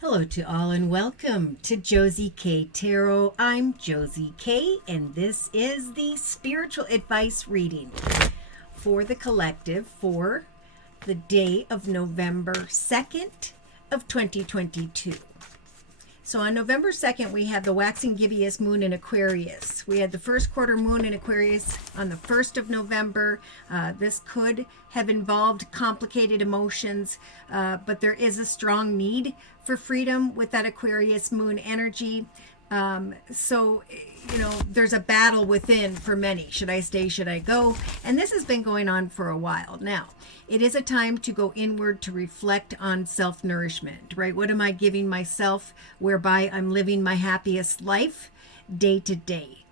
Hello to all and welcome to Josie K Tarot. I'm Josie K and this is the spiritual advice reading for the collective for the day of November 2nd of 2022. So on November 2nd, we had the waxing gibbous moon in Aquarius. We had the first quarter moon in Aquarius on the 1st of November. This could have involved complicated emotions, but there is a strong need for freedom with that Aquarius moon energy. There's a battle within for many. Should I stay? Should I go? And this has been going on for a while. Now, it is a time to go inward to reflect on self-nourishment, right? What am I giving myself whereby I'm living my happiest life day to day?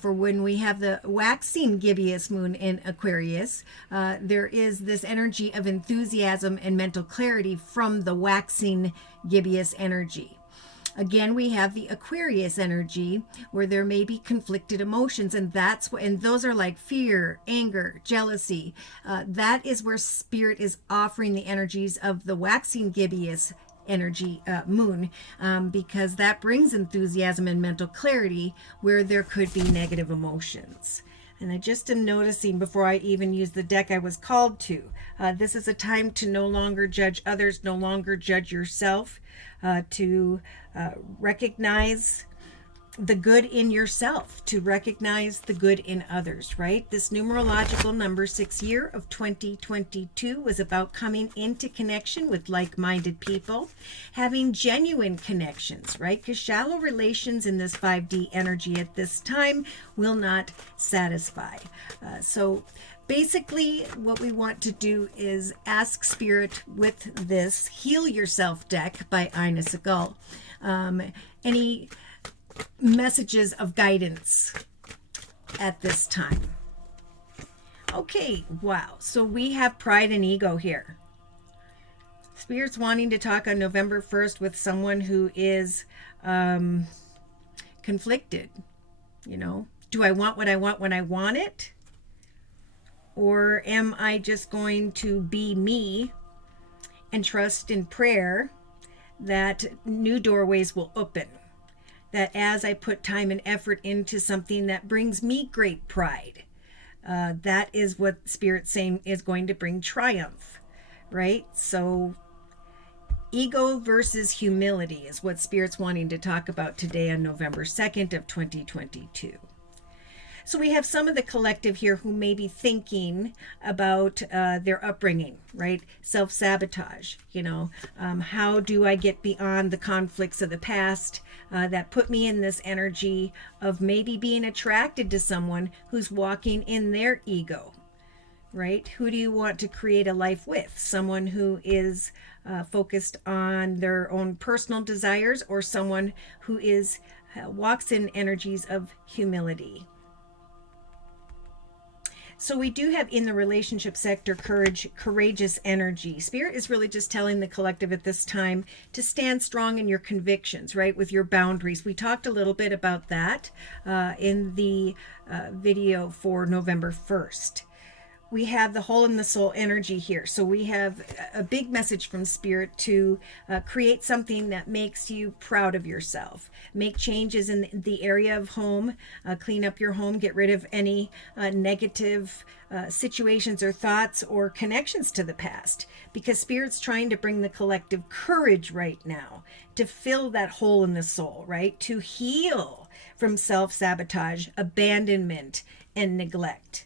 For when we have the waxing gibbous moon in Aquarius, there is this energy of enthusiasm and mental clarity from the waxing gibbous energy. Again, we have the Aquarius energy where there may be conflicted emotions, and those are like fear, anger, jealousy. That is where Spirit is offering the energies of the waxing gibbous energy moon, because that brings enthusiasm and mental clarity where there could be negative emotions. And I just am noticing before I even use the deck I was called to, this is a time to no longer judge others, no longer judge yourself, to recognize the good in yourself, to recognize the good in others, right? This numerological number 6 year of 2022 was about coming into connection with like-minded people, having genuine connections, right? Because shallow relations in this 5D energy at this time will not satisfy. So basically, what we want to do is ask Spirit with this Heal Yourself deck by Ina Segal. Any messages of guidance at this time? Okay, wow. So we have pride and ego here. Spirit's wanting to talk on November 1st with someone who is conflicted. Do I want what I want when I want it? Or am I just going to be me and trust in prayer that new doorways will open? That as I put time and effort into something that brings me great pride, that is what Spirit's saying is going to bring triumph, right? So ego versus humility is what Spirit's wanting to talk about today on November 2nd of 2022. So we have some of the collective here who may be thinking about their upbringing, right? Self-sabotage, how do I get beyond the conflicts of the past that put me in this energy of maybe being attracted to someone who's walking in their ego, right? Who do you want to create a life with? Someone who is focused on their own personal desires, or someone who is walks in energies of humility? So we do have in the relationship sector courageous energy. Spirit is really just telling the collective at this time to stand strong in your convictions, right? With your boundaries. We talked a little bit about that in the video for November 1st. We have the hole in the soul energy here. So we have a big message from Spirit to create something that makes you proud of yourself. Make changes in the area of home, clean up your home, get rid of any negative situations or thoughts or connections to the past. Because Spirit's trying to bring the collective courage right now to fill that hole in the soul, right? To heal from self-sabotage, abandonment, and neglect.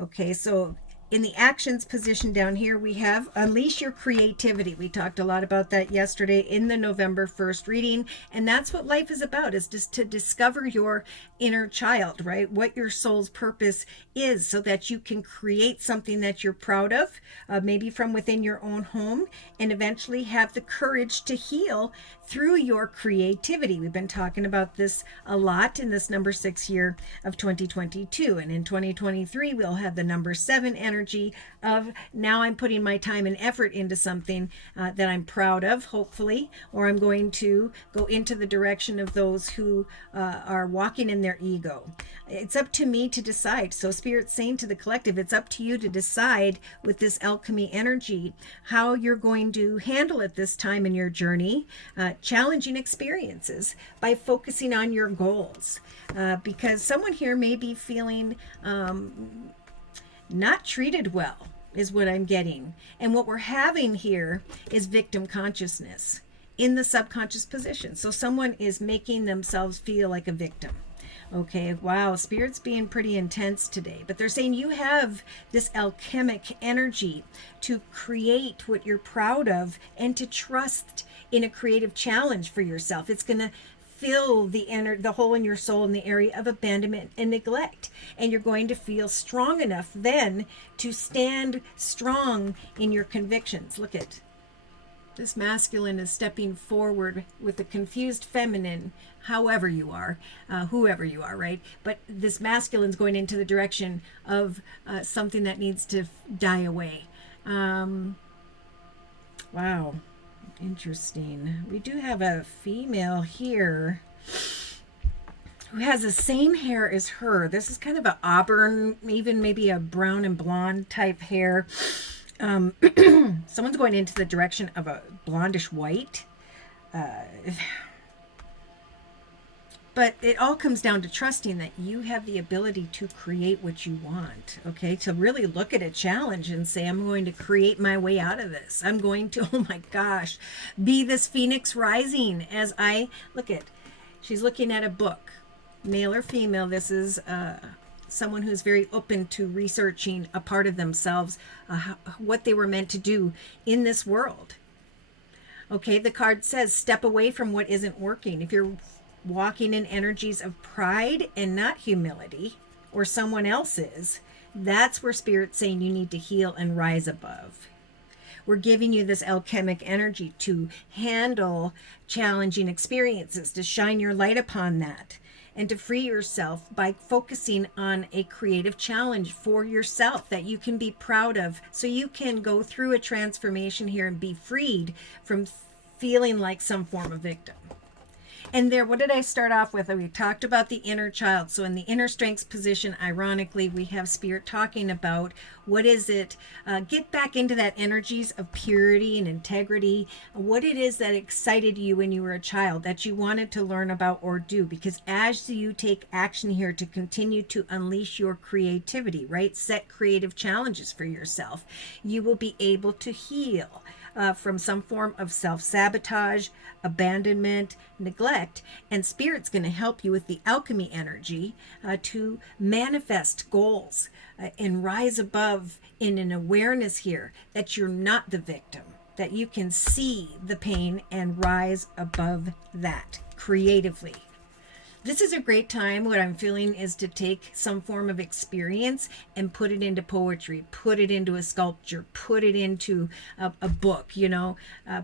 Okay, so in the actions position down here, we have unleash your creativity. We talked a lot about that yesterday in the November 1st reading. And that's what life is about, is just to discover your inner child, right? What your soul's purpose is, so that you can create something that you're proud of, maybe from within your own home, and eventually have the courage to heal through your creativity. We've been talking about this a lot in this number 6 year of 2022. And in 2023, we'll have the number 7 energy energy of now I'm putting my time and effort into something that I'm proud of, hopefully, or I'm going to go into the direction of those who are walking in their ego. It's up to me to decide. So Spirit's saying to the collective, it's up to you to decide with this alchemy energy how you're going to handle it this time in your journey, challenging experiences by focusing on your goals. Because someone here may be feeling not treated well, is what I'm getting. And what we're having here is victim consciousness in the subconscious position. So someone is making themselves feel like a victim. Okay, wow, Spirit's being pretty intense today, but they're saying you have this alchemic energy to create what you're proud of and to trust in a creative challenge for yourself. It's going to fill the hole in your soul in the area of abandonment and neglect, and you're going to feel strong enough then to stand strong in your convictions. Look at this masculine is stepping forward with the confused feminine, however you are, whoever you are, right? But this masculine's going into the direction of something that needs to die away. Wow, interesting. We do have a female here who has the same hair as her. This is kind of an auburn, even maybe a brown and blonde type hair. Someone's going into the direction of a blondish white. But it all comes down to trusting that you have the ability to create what you want, okay? To really look at a challenge and say, I'm going to create my way out of this. I'm going to, oh my gosh, be this phoenix rising as I look at, she's looking at a book, male or female. This is someone who's very open to researching a part of themselves, what they were meant to do in this world. Okay, the card says, step away from what isn't working. If you're walking in energies of pride and not humility, or someone else's, that's where Spirit's saying you need to heal and rise above. We're giving you this alchemic energy to handle challenging experiences, to shine your light upon that, and to free yourself by focusing on a creative challenge for yourself that you can be proud of, so you can go through a transformation here and be freed from feeling like some form of victim. And there, what did I start off with? We talked about the inner child. So in the inner strengths position, ironically, we have Spirit talking about what is it? Get back into that energies of purity and integrity. What it is that excited you when you were a child that you wanted to learn about or do. Because as you take action here to continue to unleash your creativity, right? Set creative challenges for yourself. You will be able to heal from some form of self-sabotage, abandonment, neglect, and Spirit's going to help you with the alchemy energy to manifest goals and rise above in an awareness here that you're not the victim, that you can see the pain and rise above that creatively. This is a great time. What I'm feeling is to take some form of experience and put it into poetry, put it into a sculpture, put it into a book,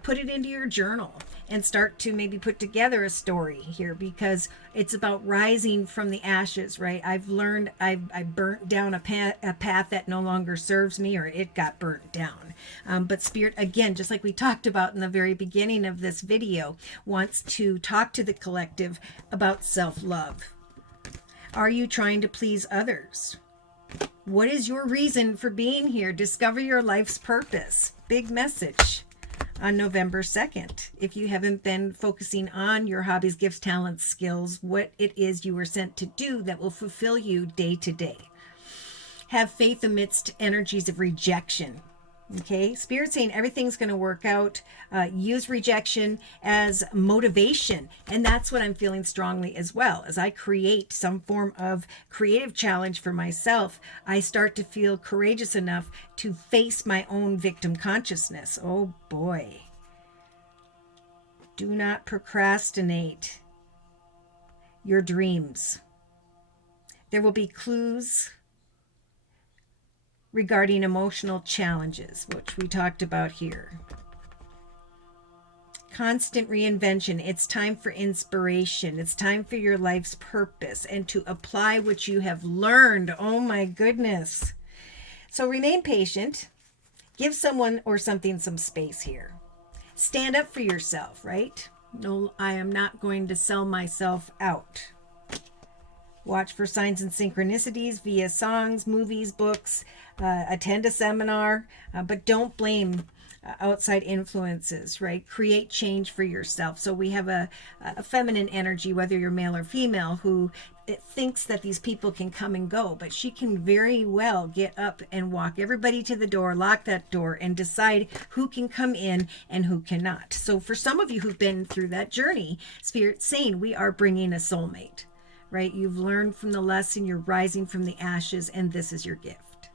put it into your journal and start to maybe put together a story here, because it's about rising from the ashes, right? I've learned I burnt down a path that no longer serves me, or it got burnt down. But Spirit, again, just like we talked about in the very beginning of this video, wants to talk to the collective about self-love. Are you trying to please others? What is your reason for being here? Discover your life's purpose. Big message on November 2nd. If you haven't been focusing on your hobbies, gifts, talents, skills, what it is you were sent to do that will fulfill you day to day. Have faith amidst energies of rejection. Okay, Spirit saying everything's going to work out. Use rejection as motivation. And that's what I'm feeling strongly as well. As I create some form of creative challenge for myself, I start to feel courageous enough to face my own victim consciousness. Oh boy. Do not procrastinate your dreams. There will be clues regarding emotional challenges, which we talked about here. Constant reinvention. It's time for inspiration. It's time for your life's purpose and to apply what you have learned. Oh my goodness. So remain patient. Give someone or something some space here. Stand up for yourself, right? No, I am not going to sell myself out. Watch for signs and synchronicities via songs, movies, books. Attend a seminar, but don't blame outside influences, right? Create change for yourself. So we have a feminine energy, whether you're male or female, who thinks that these people can come and go, but she can very well get up and walk everybody to the door, lock that door, and decide who can come in and who cannot. So for some of you who've been through that journey, Spirit's saying we are bringing a soulmate, right? You've learned from the lesson, you're rising from the ashes, and this is your gift.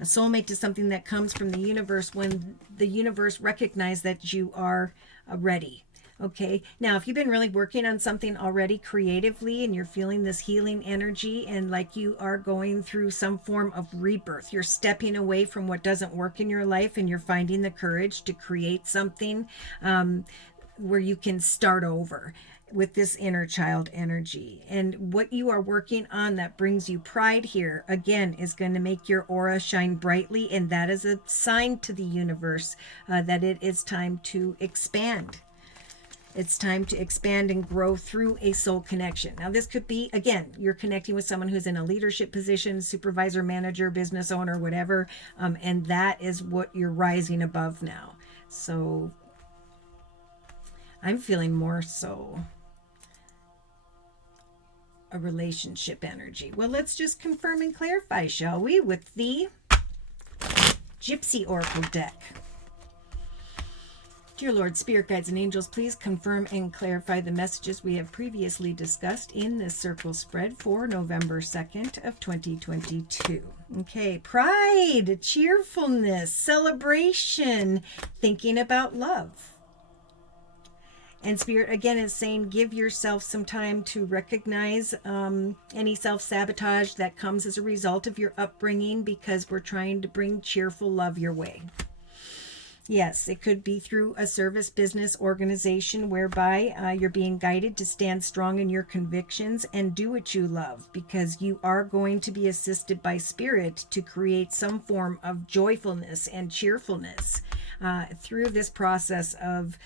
A soulmate is something that comes from the universe when the universe recognizes that you are ready. Okay. Now, if you've been really working on something already creatively and you're feeling this healing energy and like you are going through some form of rebirth, you're stepping away from what doesn't work in your life and you're finding the courage to create something where you can start over with this inner child energy. And what you are working on that brings you pride here, again, is going to make your aura shine brightly. And that is a sign to the universe that it is time to expand. It's time to expand and grow through a soul connection. Now, this could be, again, you're connecting with someone who's in a leadership position, supervisor, manager, business owner, whatever. And that is what you're rising above now. So I'm feeling more so a relationship energy. Well, let's just confirm and clarify, shall we, with the Gypsy Oracle deck. Dear Lord, Spirit Guides and Angels, please confirm and clarify the messages we have previously discussed in this circle spread for November 2nd of 2022. Okay, pride, cheerfulness, celebration, thinking about love. And Spirit, again, is saying give yourself some time to recognize any self-sabotage that comes as a result of your upbringing, because we're trying to bring cheerful love your way. Yes, it could be through a service business organization whereby you're being guided to stand strong in your convictions and do what you love, because you are going to be assisted by Spirit to create some form of joyfulness and cheerfulness through this process of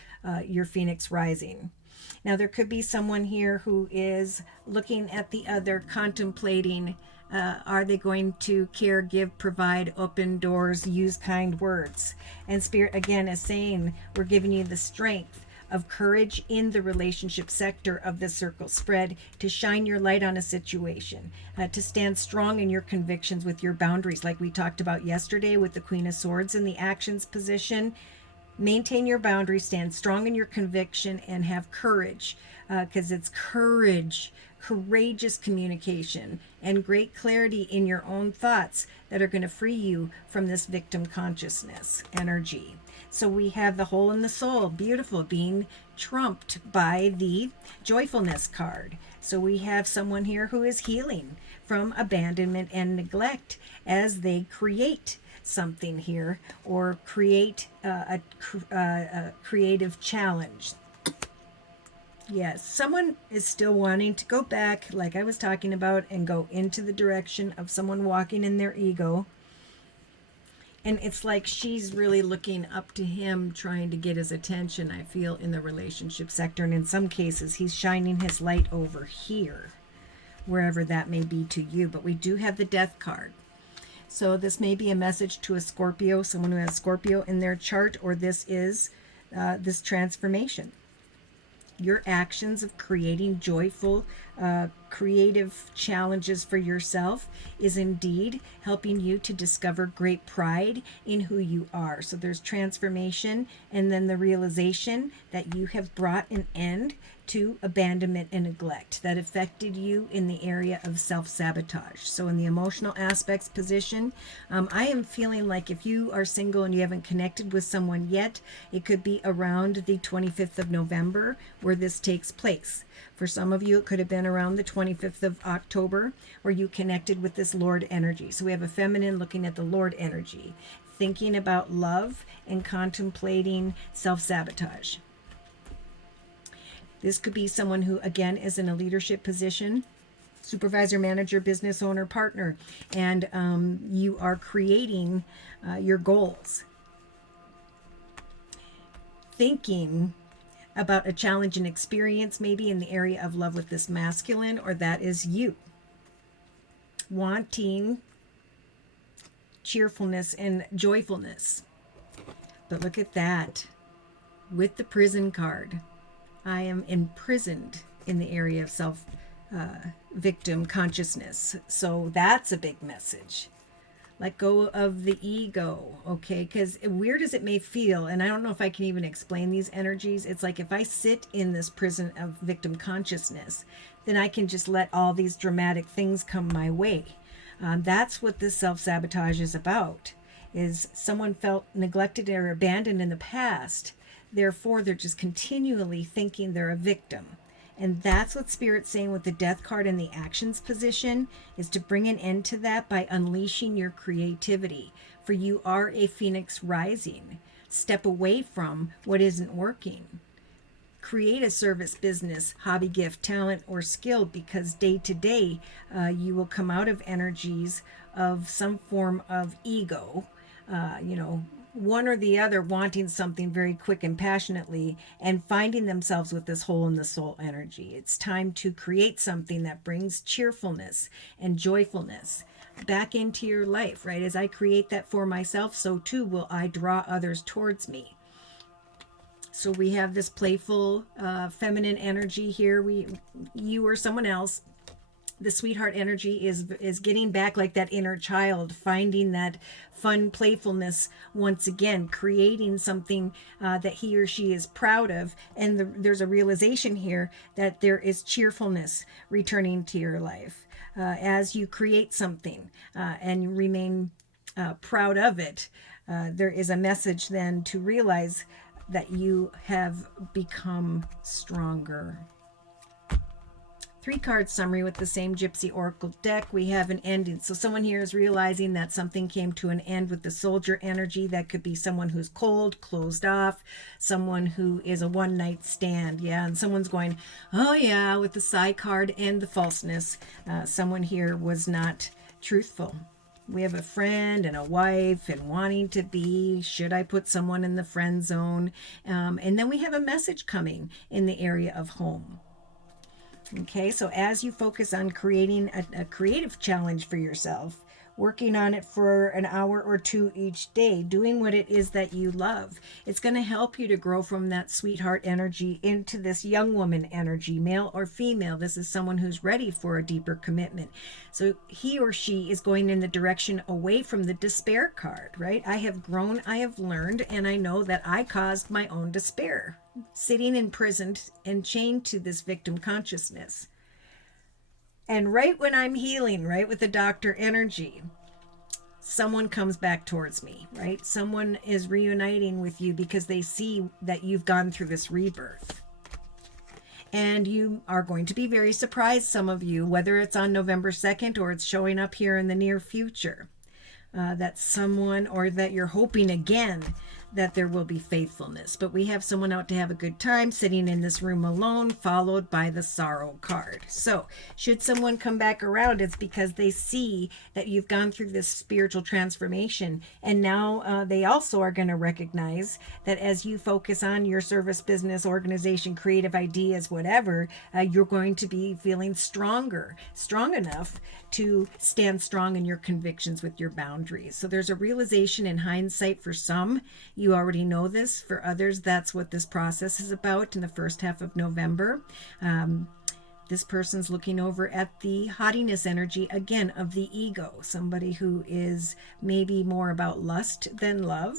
your Phoenix rising. Now, there could be someone here who is looking at the other, contemplating, are they going to care, give, provide, open doors, use kind words? And Spirit, again, is saying we're giving you the strength of courage in the relationship sector of the circle spread to shine your light on a situation, to stand strong in your convictions with your boundaries, like we talked about yesterday with the Queen of Swords in the actions position. Maintain your boundaries, stand strong in your conviction, and have courage, because it's courageous communication, and great clarity in your own thoughts that are going to free you from this victim consciousness energy. So we have the hole in the soul, beautiful, being trumped by the joyfulness card. So we have someone here who is healing from abandonment and neglect as they create something here, or create a creative challenge. Yes, someone is still wanting to go back, like I was talking about, and go into the direction of someone walking in their ego. And it's like she's really looking up to him, trying to get his attention, I feel, in the relationship sector. And in some cases, he's shining his light over here, wherever that may be to you. But we do have the Death card. So this may be a message to a Scorpio, someone who has Scorpio in their chart, or this is this transformation. Your actions of creating joyful, creative challenges for yourself is indeed helping you to discover great pride in who you are. So there's transformation, and then the realization that you have brought an end to abandonment and neglect that affected you in the area of self-sabotage. So in the emotional aspects position, I am feeling like if you are single and you haven't connected with someone yet, it could be around the 25th of November where this takes place. For some of you, it could have been around the 25th of October where you connected with this Lord energy. So we have a feminine looking at the Lord energy, thinking about love and contemplating self-sabotage. This could be someone who, again, is in a leadership position supervisor, manager, business owner, partner, and you are creating your goals. Thinking about a challenge and experience, maybe in the area of love with this masculine, or that is you. Wanting cheerfulness and joyfulness. But look at that. With the prison card, I am imprisoned in the area of self victim consciousness. So that's a big message. Let go of the ego, okay? Because weird as it may feel, and I don't know if I can even explain these energies, it's like if I sit in this prison of victim consciousness, then I can just let all these dramatic things come my way. That's what this self-sabotage is about, is someone felt neglected or abandoned in the past. Therefore, they're just continually thinking they're a victim. And that's what Spirit's saying with the Death card in the actions position, is to bring an end to that by unleashing your creativity. For you are a phoenix rising. Step away from what isn't working. Create a service, business, hobby, gift, talent, or skill, because day to day you will come out of energies of some form of ego, one or the other wanting something very quick and passionately and finding themselves with this hole in the soul energy. It's time to create something that brings cheerfulness and joyfulness back into your life, right? As I create that for myself, so too will I draw others towards me. So we have this playful feminine energy here. You or someone else. The sweetheart energy is getting back like that inner child, finding that fun playfulness once again, creating something that he or she is proud of. And there's a realization here that there is cheerfulness returning to your life as you create something and you remain proud of it. There is a message then to realize that you have become stronger. 3-card summary with the same Gypsy Oracle deck. We have an ending. So someone here is realizing that something came to an end with the soldier energy. That could be someone who's cold, closed off, someone who is a one-night stand. Yeah, and someone's going, oh yeah, with the Psi card and the falseness. Someone here was not truthful. We have a friend and a wife and wanting to be, should I put someone in the friend zone? And then we have a message coming in the area of home. Okay, so as you focus on creating a creative challenge for yourself, working on it for an hour or two each day, doing what it is that you love, it's going to help you to grow from that sweetheart energy into this young woman energy, male or female. This is someone who's ready for a deeper commitment. So he or she is going in the direction away from the despair card, right? I have grown, I have learned, and I know that I caused my own despair, sitting imprisoned and chained to this victim consciousness. And right when I'm healing, right, with the doctor energy, someone comes back towards me, right? Someone is reuniting with you because they see that you've gone through this rebirth. And you are going to be very surprised, some of you, whether it's on November 2nd or it's showing up here in the near future, that someone, or that you're hoping again that there will be faithfulness. But we have someone out to have a good time sitting in this room alone, followed by the sorrow card. So should someone come back around, it's because they see that you've gone through this spiritual transformation. And now they also are going to recognize that as you focus on your service, business, organization, creative ideas, whatever, you're going to be feeling stronger, strong enough to stand strong in your convictions with your boundaries. So there's a realization in hindsight for some. You already know this. For others, that's what this process is about in the first half of November. This person's looking over at the haughtiness energy, again, of the ego. Somebody who is maybe more about lust than love,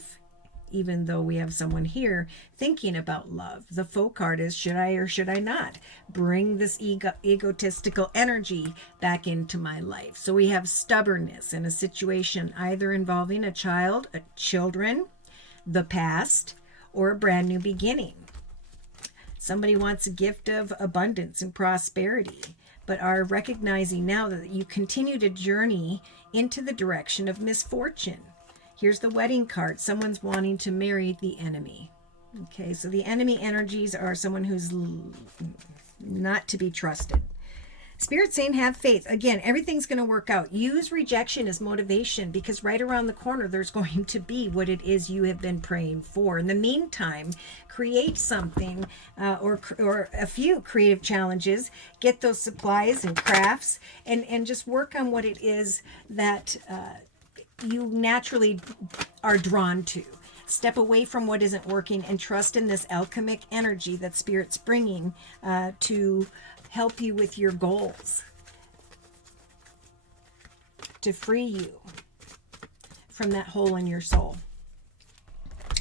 even though we have someone here thinking about love. The faux card is, should I or should I not bring this egotistical energy back into my life? So we have stubbornness in a situation either involving a child, children, the past, or a brand new beginning. Somebody wants a gift of abundance and prosperity, but are recognizing now that you continue to journey into the direction of misfortune. Here's the wedding card. Someone's wanting to marry the enemy. Okay, so the enemy energies are someone who's not to be trusted. Spirit saying have faith. Again, everything's going to work out. Use rejection as motivation, because right around the corner there's going to be what it is you have been praying for. In the meantime, create something or a few creative challenges. Get those supplies and crafts and just work on what it is that you naturally are drawn to. Step away from what isn't working and trust in this alchemic energy that Spirit's bringing to help you with your goals, to free you from that hole in your soul.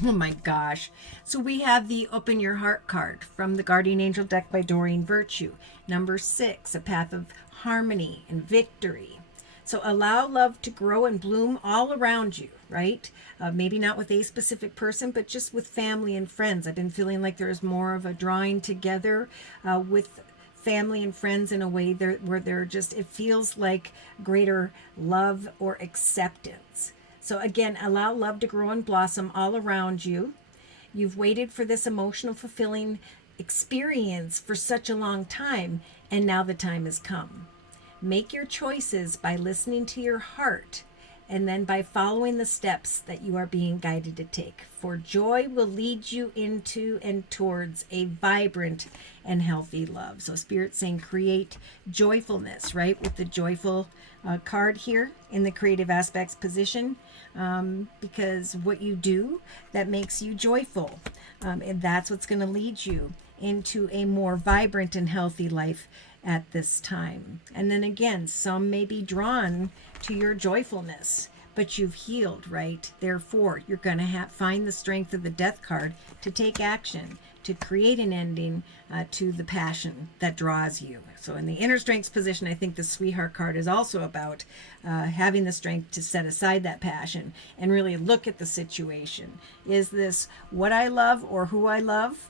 Oh my gosh. So we have the Open Your Heart card from the Guardian Angel deck by Doreen Virtue. Number 6, a path of harmony and victory. So allow love to grow and bloom all around you, right? Maybe not with a specific person, but just with family and friends. I've been feeling like there's more of a drawing together with family and friends in a way where they're just, it feels like greater love or acceptance. So again, allow love to grow and blossom all around you. You've waited for this emotional, fulfilling experience for such a long time, and now the time has come. Make your choices by listening to your heart and then by following the steps that you are being guided to take. For joy will lead you into and towards a vibrant and healthy love. So Spirit's saying create joyfulness, right? With the joyful card here in the creative aspects position, because what you do that makes you joyful, and that's what's going to lead you into a more vibrant and healthy life at this time. And then again, some may be drawn to your joyfulness, but you've healed, right? Therefore, you're going to find the strength of the Death card to take action, to create an ending to the passion that draws you. So in the inner strengths position, I think the Sweetheart card is also about having the strength to set aside that passion and really look at the situation. Is this what I love or who I love?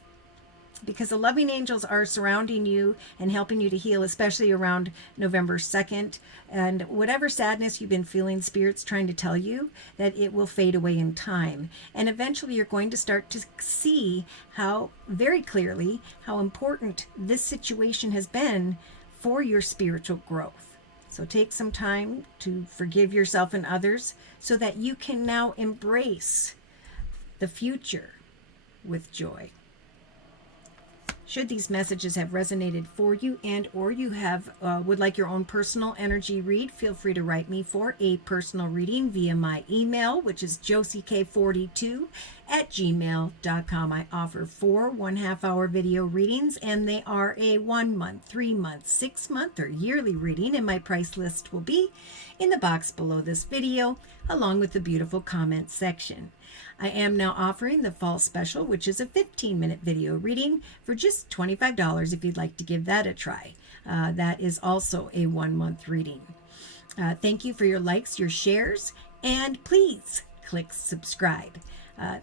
Because the loving angels are surrounding you and helping you to heal, especially around November 2nd. And whatever sadness you've been feeling, Spirit's trying to tell you that it will fade away in time. And eventually you're going to start to see how very clearly how important this situation has been for your spiritual growth. So take some time to forgive yourself and others so that you can now embrace the future with joy. Should these messages have resonated for you and or you have would like your own personal energy read, feel free to write me for a personal reading via my email, which is josiek42@gmail.com. I offer 4 1/2-hour video readings, and they are a 1 month, 3 month, 6 month, or yearly reading, and my price list will be in the box below this video, along with the beautiful comment section. I am now offering the fall special, which is a 15-minute video reading for just $25 if you'd like to give that a try. That is also a 1-month reading. Thank you for your likes, your shares, and please click subscribe.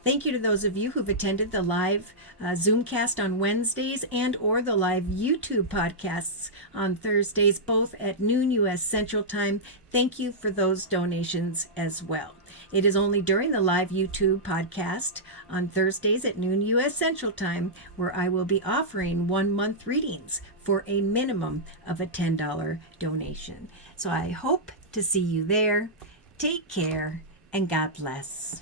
Thank you to those of you who've attended the live Zoomcast on Wednesdays and or the live YouTube podcasts on Thursdays, both at noon U.S. Central Time. Thank you for those donations as well. It is only during the live YouTube podcast on Thursdays at noon U.S. Central Time where I will be offering 1-month readings for a minimum of a $10 donation. So I hope to see you there. Take care and God bless.